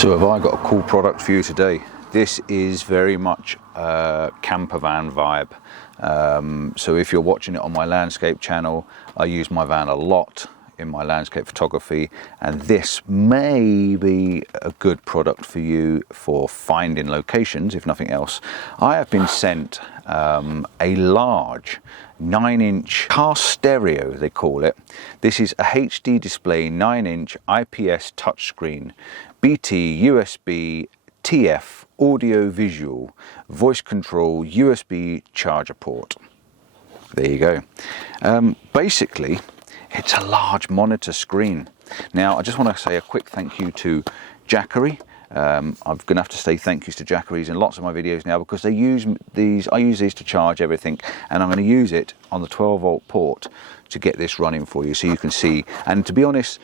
So have I got a cool product for you today? This is very much a camper van vibe. So if you're watching it on my landscape channel, I use my van a lot in my landscape photography, and this may be a good product for you for finding locations, if nothing else. I have been sent a large 9-inch car stereo, they call it. This is a HD display 9-inch IPS touchscreen, BT, USB, TF, audio visual, voice control, USB charger port. There you go. Basically, it's a large monitor screen. Now, I just want to say a quick thank you to Jackery. I'm going to have to say thank yous to Jackeries in lots of my videos now, because they use these. I use these to charge everything, and I'm going to use it on the 12-volt port to get this running for you, so you can see. And to be honest,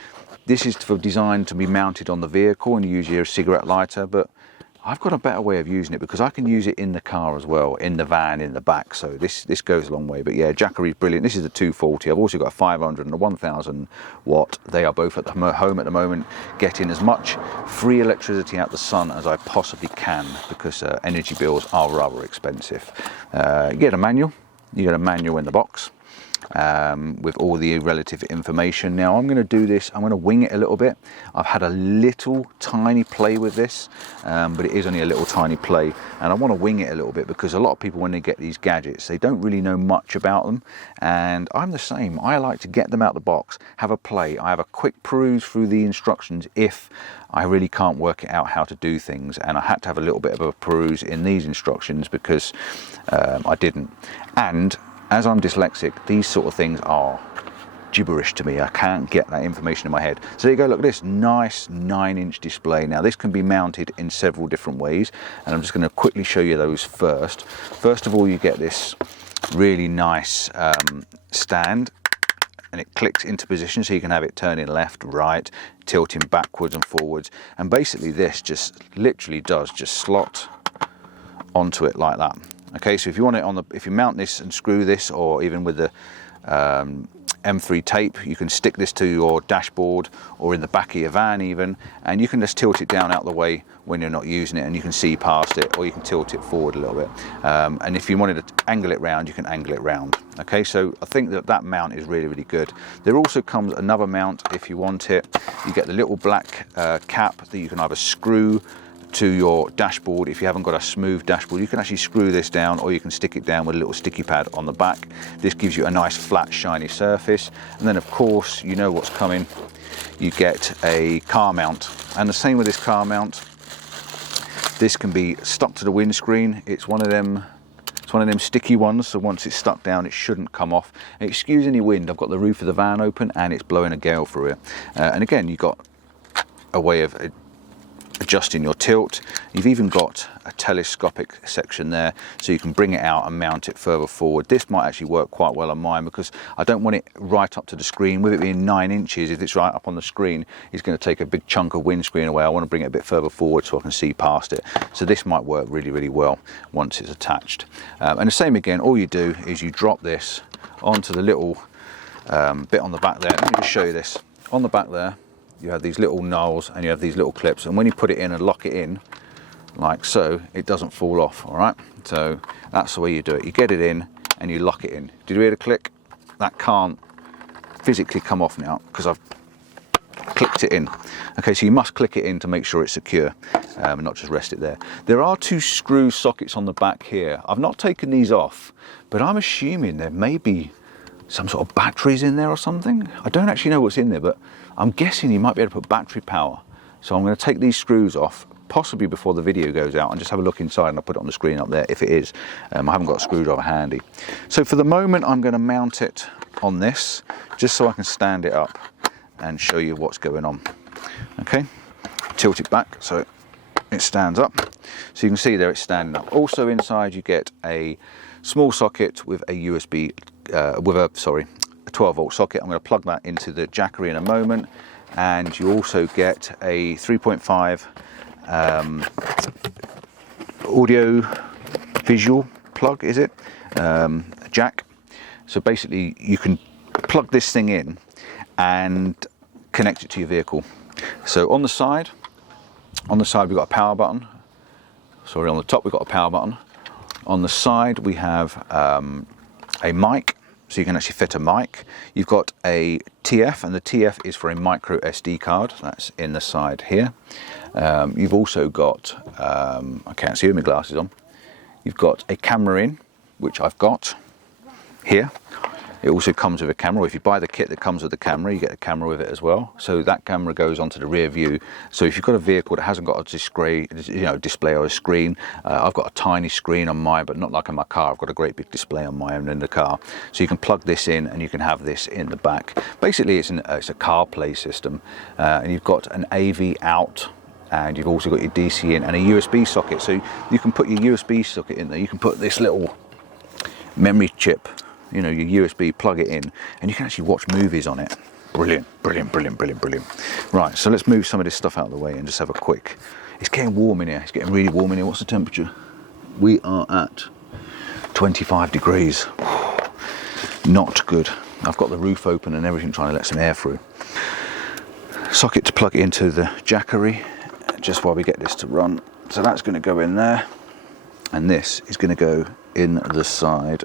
this is designed to be mounted on the vehicle and use your cigarette lighter, but I've got a better way of using it because I can use it in the car as well, in the van, in the back. So this goes a long way. But yeah, Jackery's brilliant. This is the 240. I've also got a 500 and a 1000 watt. They are both at the home at the moment, getting as much free electricity out the sun as I possibly can, because energy bills are rather expensive. You get a manual. You get a manual in the box. With all the relative information. Now I'm going to do this, I'm going to wing it a little bit. I've had a little tiny play with this, but it is only a little tiny play, and I want to wing it a little bit because a lot of people, when they get these gadgets, they don't really know much about them, and I'm the same. I like to get them out the box, have a play. I have a quick peruse through the instructions if I really can't work it out how to do things, and I had to have a little bit of a peruse in these instructions because I didn't. And as I'm dyslexic, these sort of things are gibberish to me. I can't get that information in my head. So there you go, look at this nice 9-inch display. Now this can be mounted in several different ways, and I'm just going to quickly show you those first. First of all, you get this really nice stand, and it clicks into position, so you can have it turning left, right, tilting backwards and forwards. And basically this just literally does just slot onto it like that. Okay, so if you want it if you mount this and screw this, or even with the M3 tape, you can stick this to your dashboard or in the back of your van even, and you can just tilt it down out the way when you're not using it, and you can see past it, or you can tilt it forward a little bit. And if you wanted to angle it round, you can angle it round. Okay, so I think that mount is really, really good. There also comes another mount if you want it. You get the little black cap that you can either screw to your dashboard. If you haven't got a smooth dashboard, you can actually screw this down, or you can stick it down with a little sticky pad on the back. This gives you a nice flat shiny surface. And then of course, you know what's coming, you get a car mount. And the same with this car mount, this can be stuck to the windscreen. It's one of them sticky ones, so once it's stuck down, it shouldn't come off. And excuse any wind, I've got the roof of the van open and it's blowing a gale through it. And again, you've got a way of adjusting your tilt. You've even got a telescopic section there, so you can bring it out and mount it further forward. This might actually work quite well on mine because I don't want it right up to the screen. With it being 9 inches, if it's right up on the screen, it's going to take a big chunk of windscreen away. I want to bring it a bit further forward so I can see past it. So this might work really, really well once it's attached. And the same again, all you do is you drop this onto the little bit on the back there. Let me just show you this. On the back there, you have these little nulls and you have these little clips, and when you put it in and lock it in like so, it doesn't fall off. All right, so that's the way you do it. You get it in and you lock it in. Did you hear the click? That can't physically come off now because I've clicked it in. Okay, so you must click it in to make sure it's secure, and not just rest it there. There are 2 screw sockets on the back here. I've not taken these off, but I'm assuming there may be some sort of batteries in there or something. I don't actually know what's in there, but I'm guessing you might be able to put battery power. So I'm going to take these screws off, possibly before the video goes out, and just have a look inside, and I'll put it on the screen up there if it is. I haven't got a screwdriver handy. So for the moment, I'm going to mount it on this, just so I can stand it up and show you what's going on. Okay, tilt it back so it stands up. So you can see there it's standing up. Also inside you get a small socket with a USB, a 12-volt socket. I'm going to plug that into the Jackery in a moment, and you also get a 3.5 audio visual plug, is it? Jack. So basically you can plug this thing in and connect it to your vehicle. So on the side On the side we've got a power button. Sorry, on the top we've got a power button. On the side we have a mic, so you can actually fit a mic. You've got a TF, and the TF is for a micro SD card. That's in the side here. You've also got, I can't see with my glasses on, you've got a camera in, which I've got here. It also comes with a camera. If you buy the kit that comes with the camera, you get a camera with it as well. So that camera goes onto the rear view. So if you've got a vehicle that hasn't got a display, display or a screen, I've got a tiny screen on mine, but not like in my car. I've got a great big display on mine in the car. So you can plug this in and you can have this in the back. Basically, it's a CarPlay system, and you've got an AV out. And you've also got your DC in and a USB socket. So you can put your USB socket in there. You can put this little memory chip, your USB, plug it in, and you can actually watch movies on it. Brilliant, brilliant, brilliant, brilliant, brilliant. Right, so let's move some of this stuff out of the way and just have a quick. It's getting warm in here. It's getting really warm in here. What's the temperature? We are at 25 degrees. Not good. I've got the roof open and everything, trying to let some air through. Socket to plug it into the jackery, just while we get this to run. So that's going to go in there, and this is going to go in the side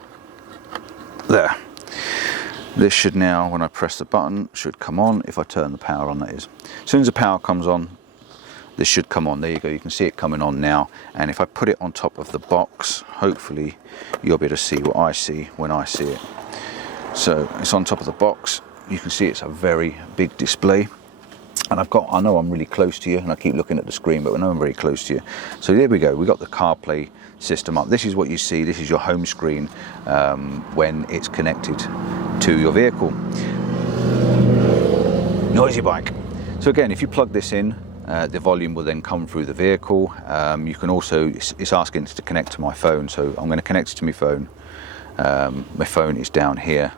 there. This should now, when I press the button, should come on. If I turn the power on, that is. As soon as the power comes on, this should come on. There you go, you can see it coming on now. And if I put it on top of the box, hopefully you'll be able to see what I see when I see it. So it's on top of the box. You can see it's a very big display. And I know I'm really close to you, and I keep looking at the screen, but I know I'm very close to you. So there we go, we got the CarPlay system up. This is what you see, this is your home screen when it's connected to your vehicle. Noisy bike. So again, if you plug this in, the volume will then come through the vehicle. You can also, it's asking to connect to my phone, so I'm going to connect it to my phone. My phone is down here.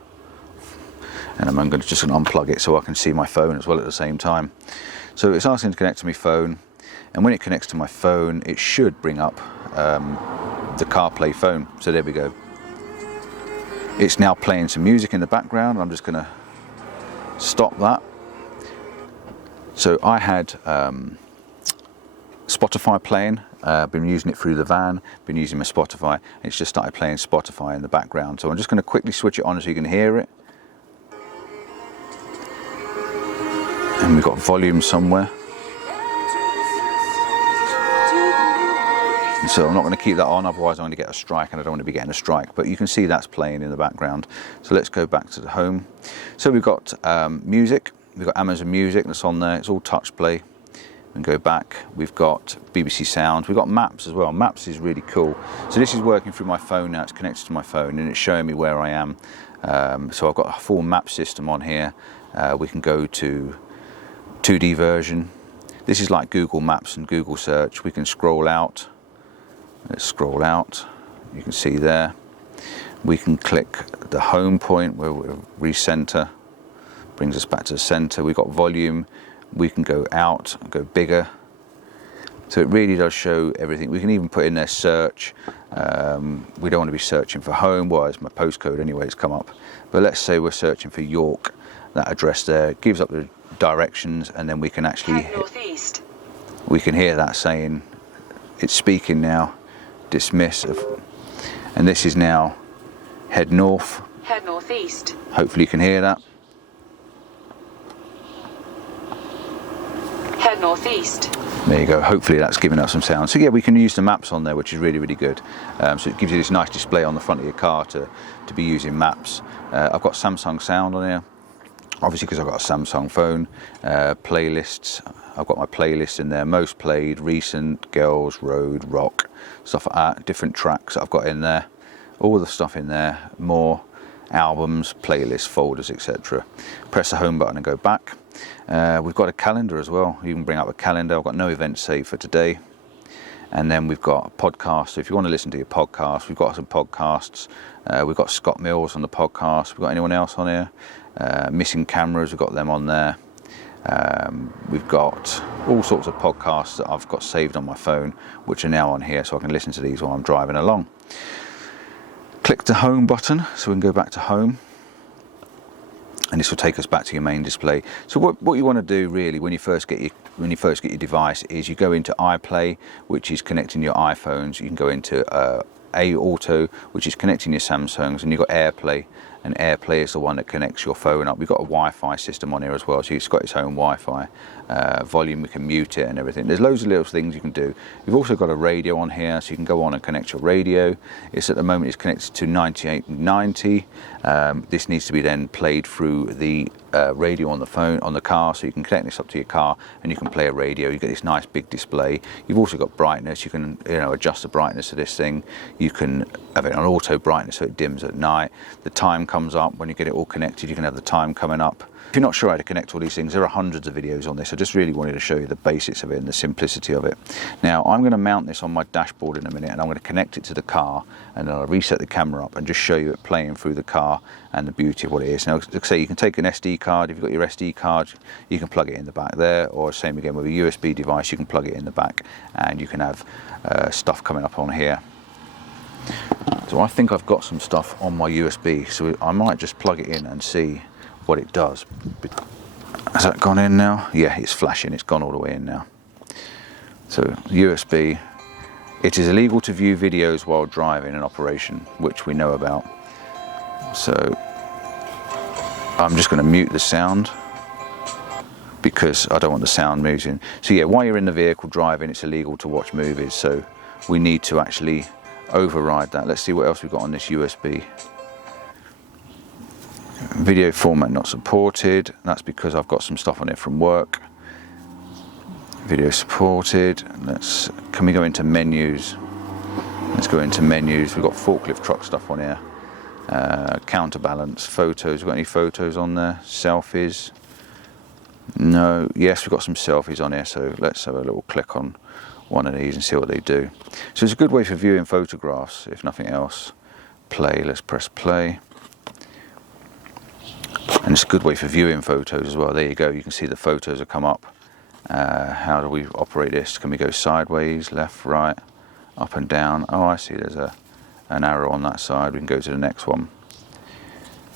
And I'm going to just unplug it so I can see my phone as well at the same time. So it's asking to connect to my phone, and when it connects to my phone, it should bring up the CarPlay phone. So there we go. It's now playing some music in the background. I'm just going to stop that. So I had Spotify playing. Been using it through the van, been using my Spotify, and it's just started playing Spotify in the background. So I'm just going to quickly switch it on so you can hear it. And we've got volume somewhere. And so I'm not going to keep that on, otherwise I'm going to get a strike, and I don't want to be getting a strike. But you can see that's playing in the background. So let's go back to the home. So we've got music. We've got Amazon Music that's on there. It's all touch play. And go back. We've got BBC Sound. We've got Maps as well. Maps is really cool. So this is working through my phone now. It's connected to my phone, and it's showing me where I am. So I've got a full map system on here. We can go to 2D version. This is like Google Maps and Google Search. We can scroll out. Let's scroll out. You can see there. We can click the home point where we recenter. Brings us back to the center. We've got volume. We can go out and go bigger. So it really does show everything. We can even put in there search. We don't want to be searching for home. Well, it's my postcode anyway, it's come up. But let's say we're searching for York. That address there gives up the directions, and then we can actually northeast. We can hear that saying it's speaking now, dismiss, and this is now head north, head northeast. Hopefully you can hear that. Head northeast. There you go, hopefully that's giving us some sound. So yeah, we can use the maps on there, which is really, really good. So it gives you this nice display on the front of your car to be using maps. I've got Samsung Sound on here. Obviously, because I've got a Samsung phone. Playlists, I've got my playlist in there. Most played, recent, girls, road, rock, stuff like that. Different tracks that I've got in there. All the stuff in there. More albums, playlists, folders, etc. Press the home button and go back. We've got a calendar as well. You can bring up a calendar. I've got no events saved for today. And then we've got a podcast. So if you want to listen to your podcast, we've got some podcasts. We've got Scott Mills on the podcast. We've got anyone else on here? Missing cameras, we've got them on there. We've got all sorts of podcasts that I've got saved on my phone, which are now on here, so I can listen to these while I'm driving along. Click the home button, so we can go back to home. And this will take us back to your main display. So what you want to do really when you first get when you first get your device is you go into Airplay, which is connecting your iPhones. You can go into Auto, which is connecting your Samsungs, and you've got Airplay, and Airplay is the one that connects your phone up. We've got a Wi-Fi system on here as well, so it's got its own Wi-Fi volume. We can mute it and everything. There's loads of little things you can do. You've also got a radio on here, so you can go on and connect your radio. It's at the moment it's connected to 9890. This needs to be then played through the radio on the phone, on the car, so you can connect this up to your car and you can play a radio. You get this nice big display. You've also got brightness. You can adjust the brightness of this thing. You can have it on auto brightness so it dims at night. The time comes up when you get it all connected. You can have the time coming up. If you're not sure how to connect all these things, there are hundreds of videos on this. I just really wanted to show you the basics of it and the simplicity of it. Now I'm going to mount this on my dashboard in a minute, and I'm going to connect it to the car, and then I'll reset the camera up and just show you it playing through the car and the beauty of what it is. Now, like I say, you can take an SD card. If you've got your SD card, you can plug it in the back there, or same again with a USB device, you can plug it in the back and you can have stuff coming up on here. So I think I've got some stuff on my USB, so I might just plug it in and see what it does. Has that gone in now? Yeah, it's flashing. It's gone all the way in now. So USB. It is illegal to view videos while driving in operation, which we know about. So I'm just going to mute the sound because I don't want the sound moving. So yeah, while you're in the vehicle driving, it's illegal to watch movies. So we need to actually override that. Let's see what else we've got on this USB. Video format not supported. That's because I've got some stuff on it from work. Video supported. Can we go into menus? Let's go into menus. We've got forklift truck stuff on here. Counterbalance, photos. We've got any photos on there? Selfies? No. Yes, we've got some selfies on here. So let's have a little click on one of these and see what they do. So it's a good way for viewing photographs, if nothing else. Play. Let's press play. And it's a good way for viewing photos as well. There you go. You can see the photos have come up. How do we operate this? Can we go sideways, left, right, up and down? Oh, I see. There's an arrow on that side. We can go to the next one.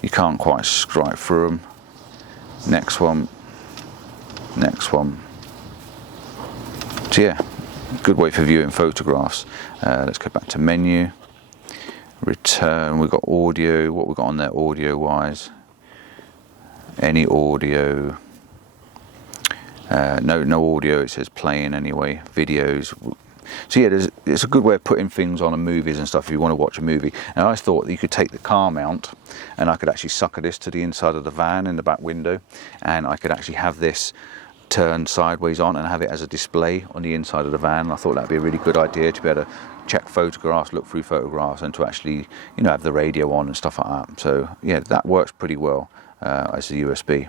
You can't quite strike through them. Next one. Next one. So yeah, good way for viewing photographs. Let's go back to menu. Return. We've got audio. What we've got on there audio-wise? Any audio? No audio. It says playing anyway. Videos. So yeah, it's a good way of putting things on and movies and stuff if you want to watch a movie. And I thought that you could take the car mount and I could actually sucker this to the inside of the van in the back window, and I could actually have this turned sideways on and have it as a display on the inside of the van. I thought that'd be a really good idea to be able to check photographs, look through photographs, and to actually have the radio on and stuff like that. So yeah, that works pretty well as a USB.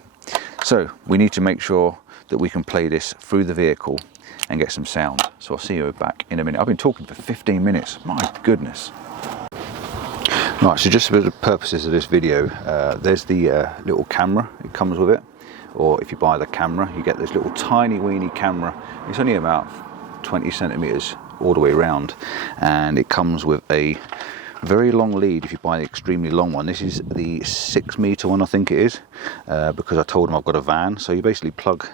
So we need to make sure that we can play this through the vehicle and get some sound. So I'll see you back in a minute. I've been talking for 15 minutes. My goodness. Right, so just for the purposes of this video, there's the little camera. It comes with it. Or if you buy the camera, you get this little tiny weeny camera. It's only about 20 centimeters all the way around, and it comes with a very long lead if you buy the extremely long one. This is the 6 meter one, I think it is, because I told them I've got a van. So you basically plug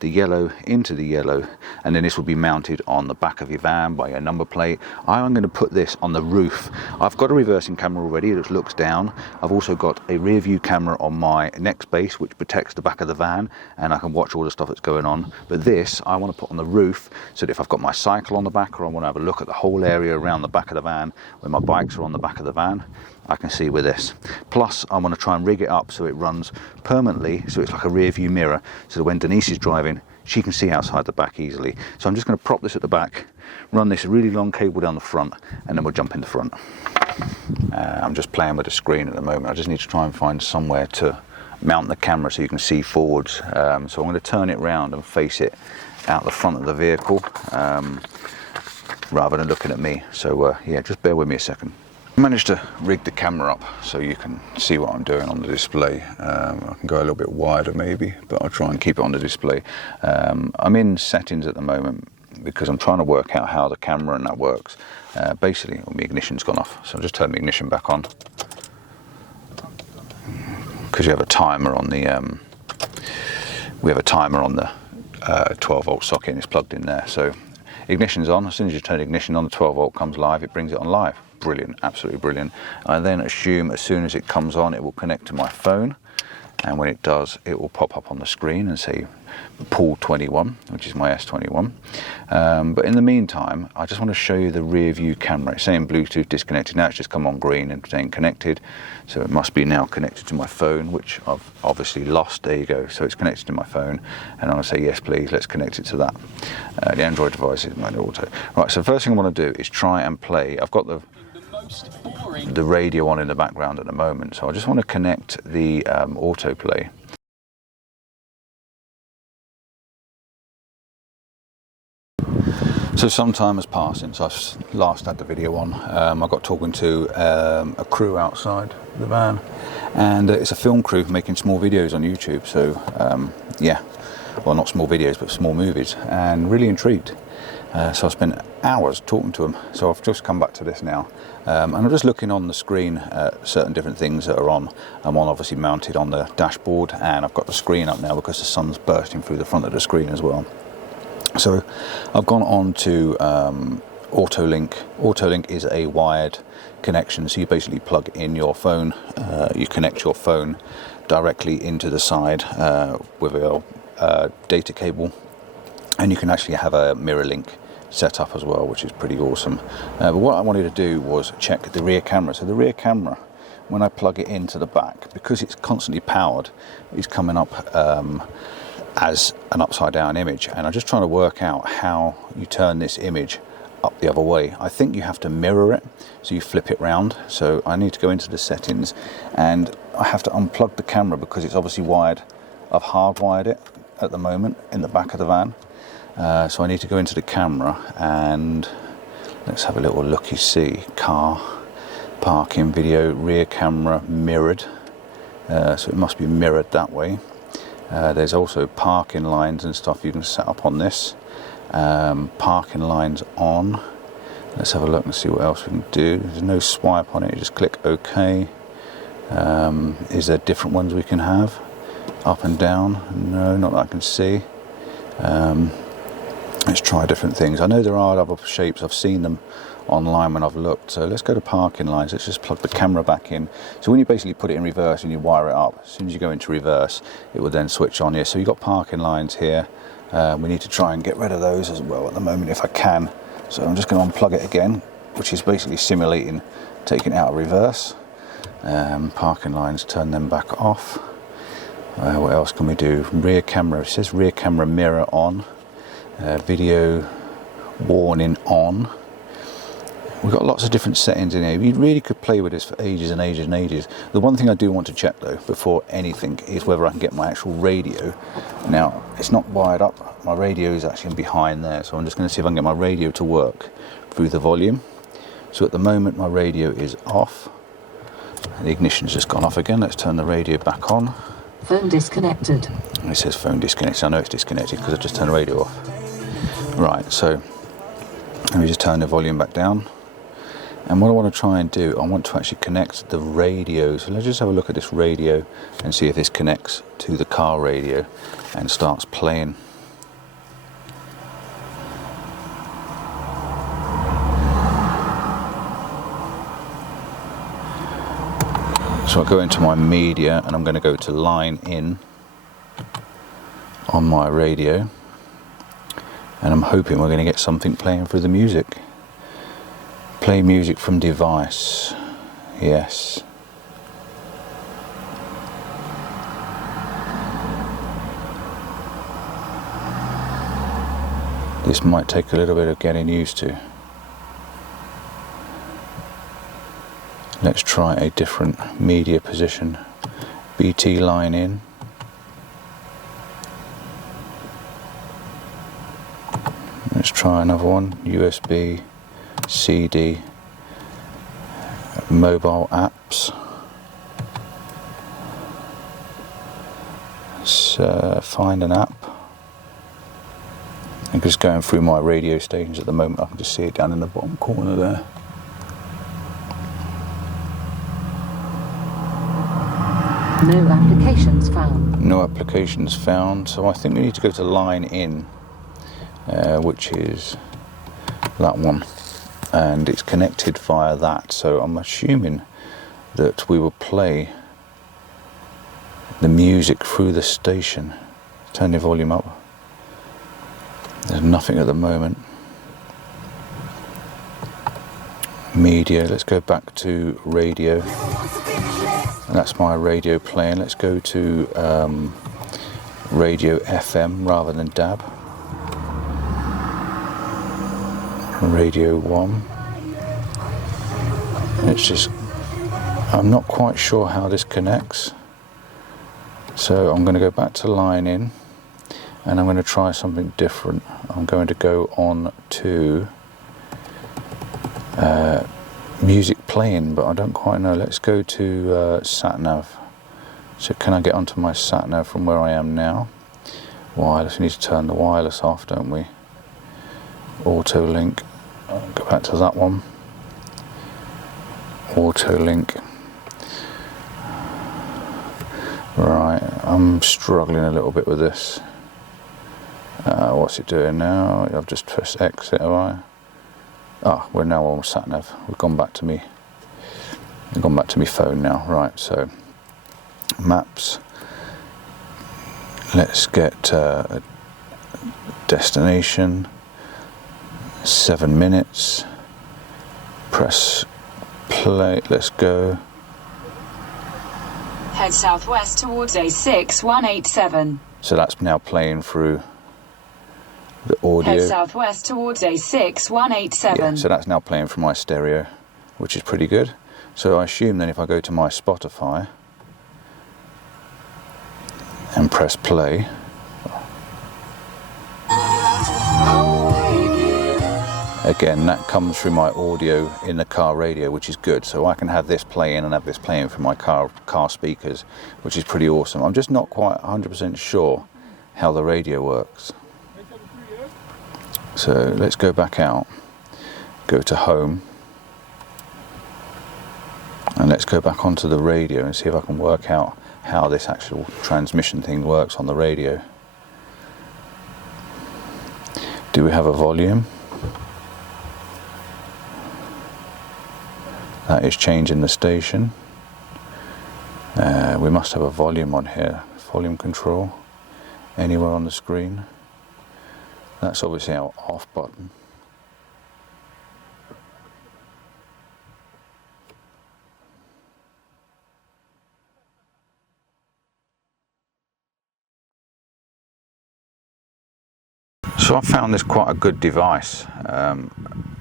the yellow into the yellow, and then this will be mounted on the back of your van by your number plate. I'm going to put this on the roof. I've got a reversing camera already that looks down. I've also got a rear view camera on my next base which protects the back of the van, and I can watch all the stuff that's going on. But this I want to put on the roof so that if I've got my cycle on the back, or I want to have a look at the whole area around the back of the van when my bikes are on the back of the van, I can see with this. Plus I want to try and rig it up so it runs permanently, so it's like a rear view mirror, so that when Denise is driving she can see outside the back easily. So I'm just going to prop this at the back, run this really long cable down the front, and then we'll jump in the front. I'm just playing with the screen at the moment. I just need to try and find somewhere to mount the camera so you can see forwards. So I'm going to turn it round and face it out the front of the vehicle rather than looking at me. So yeah, just bear with me a second. I managed to rig the camera up so you can see what I'm doing on the display. I can go a little bit wider maybe, but I'll try and keep it on the display. I'm in settings at the moment because I'm trying to work out how the camera and that works. Basically, my ignition's gone off, so I'll just turn the ignition back on. Because you have a timer on the, we have a timer on the 12-volt socket and it's plugged in there. So ignition's on. As soon as you turn ignition on, the 12-volt comes live. It brings it on live. Brilliant, absolutely brilliant. I then assume as soon as it comes on, it will connect to my phone, and when it does, it will pop up on the screen and say PAUL21, which is my S21. But in the meantime, I just want to show you the rear view camera. It's saying Bluetooth disconnected. Now it's just come on green and saying connected, so it must be now connected to my phone, which I've obviously lost. There you go. So it's connected to my phone, and I'm going to say yes please, let's connect it to that. The Android device is manual auto. Right, so the first thing I want to do is try and play. I've got the radio on in the background at the moment, so I just want to connect the autoplay. So some time has passed since I've last had the video on. I got talking to a crew outside the van, and it's a film crew making small videos on YouTube. So yeah, well, not small videos but small movies, and really intrigued. So I spent hours talking to them. So I've just come back to this now, and I'm just looking on the screen at certain different things that are on. I'm on obviously mounted on the dashboard, and I've got the screen up now because the sun's bursting through the front of the screen as well. So I've gone on to Autolink. Autolink is a wired connection, so you basically plug in your phone, you connect your phone directly into the side with a data cable, and you can actually have a mirror link set up as well, which is pretty awesome. But what I wanted to do was check the rear camera. So the rear camera, when I plug it into the back, because it's constantly powered, is coming up as an upside down image, and I'm just trying to work out how you turn this image up the other way. I think you have to mirror it, so you flip it round. So I need to go into the settings, and I have to unplug the camera because it's obviously wired. I've hardwired it at the moment in the back of the van, so I need to go into the camera, and let's have a little looky see. Car parking video, rear camera mirrored, so it must be mirrored that way. There's also parking lines and stuff you can set up on this. Parking lines on. Let's have a look and see what else we can do. There's no swipe on it, you just click OK. Is there different ones we can have? Up and down? No, not that I can see. Let's try different things. I know there are other shapes, I've seen them online when I've looked. So let's go to parking lines. Let's just plug the camera back in. So when you basically put it in reverse and you wire it up, as soon as you go into reverse, it will then switch on here. So you've got parking lines here. We need to try and get rid of those as well at the moment if I can. So I'm just going to unplug it again, which is basically simulating taking it out of reverse. Parking lines, turn them back off. What else can we do? Rear camera, it says rear camera mirror on. Video warning on. We've got lots of different settings in here. You really could play with this for ages and ages and ages. The one thing I do want to check though before anything is whether I can get my actual radio. Now it's not wired up, my radio is actually behind there, so I'm just going to see if I can get my radio to work through the volume. So at the moment my radio is off. The ignition's just gone off again. Let's turn the radio back on. Phone disconnected. It says phone disconnected. I know it's disconnected because I just turned the radio off. Right, so let me just turn the volume back down. And what I want to try and do, I want to actually connect the radio. So let's just have a look at this radio and see if this connects to the car radio and starts playing. So I'll go into my media and I'm going to go to line in on my radio, and I'm hoping we're going to get something playing through the music. Play music from device. Yes. This might take a little bit of getting used to. Let's try a different media position. BT line in. Let's try another one. USB, CD, mobile apps. Let's find an app. I'm just going through my radio stations at the moment. I can just see it down in the bottom corner there. No applications found. No applications found, so I think we need to go to line in, which is that one, and it's connected via that, so I'm assuming that we will play the music through the station. Turn the volume up. There's nothing at the moment. Media, let's go back to radio. And that's my radio playing. Let's go to radio FM rather than DAB. Radio 1. It's just, I'm not quite sure how this connects. So I'm going to go back to line in and I'm going to try something different. I'm going to go on to music playing, but I don't quite know. Let's go to sat nav. So can I get onto my sat nav from where I am now? Wireless, we need to turn the wireless off, don't we? Auto link, go back to that one. Auto link. Right, I'm struggling a little bit with this. What's it doing now? I've just pressed exit, have I? Ah, we're now on sat nav. We've gone back to me. We've gone back to my phone now. Right, so maps. Let's get a destination. 7 minutes. Press play. Let's go. Head southwest towards A6 187. So that's now playing through the audio. Head southwest towards A6 187. Yeah, so that's now playing from my stereo, which is pretty good. So I assume then if I go to my Spotify and press play, again that comes through my audio in the car radio, which is good. So I can have this playing and have this playing from my car speakers, which is pretty awesome. I'm just not quite 100% sure how the radio works. So let's go back out, go to home, and let's go back onto the radio and see if I can work out how this actual transmission thing works on the radio. Do we have a volume? That is changing the station. We must have a volume on here. Volume control, anywhere on the screen. That's obviously our off button. So I found this quite a good device, and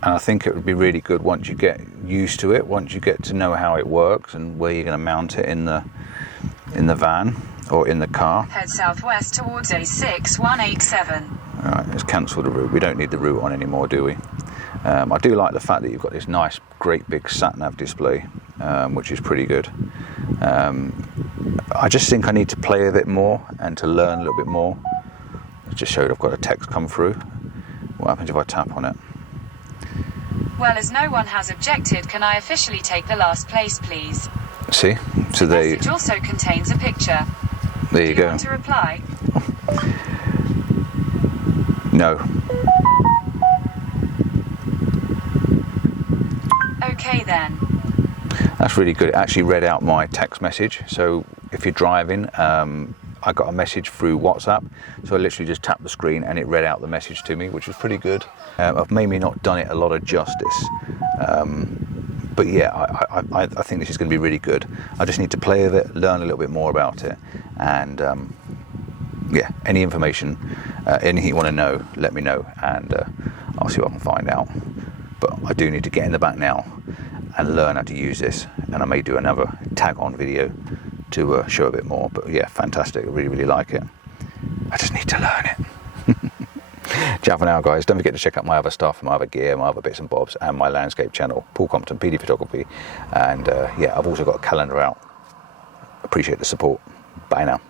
I think it would be really good once you get used to it, once you get to know how it works and where you're going to mount it in the van or in the car. Head southwest towards A6 187. Alright, let's cancel the route. We don't need the route on anymore, do we? I do like the fact that you've got this nice, great big sat-nav display, which is pretty good. I just think I need to play a bit more and to learn a little bit more. It just showed I've got a text come through. What happens if I tap on it? Well, as no one has objected, can I officially take the last place, please? See? So The there you, message also contains a picture. there you Do you go. want to reply? No. Okay then. That's really good. It actually read out my text message. So if you're driving, I got a message through WhatsApp. So I literally just tapped the screen and it read out the message to me, which was pretty good. I've maybe not done it a lot of justice. But yeah, I think this is going to be really good. I just need to play with it, learn a little bit more about it, and yeah, any information, anything you want to know, let me know, and I'll see what I can find out. But I do need to get in the back now and learn how to use this, and I may do another tag-on video to show a bit more. But yeah, fantastic. I really, really like it. I just need to learn it. Ciao for now, guys. Don't forget to check out my other stuff, my other gear, my other bits and bobs, and my landscape channel, Paul Compton PD Photography. And yeah, I've also got a calendar out. Appreciate the support. Bye now.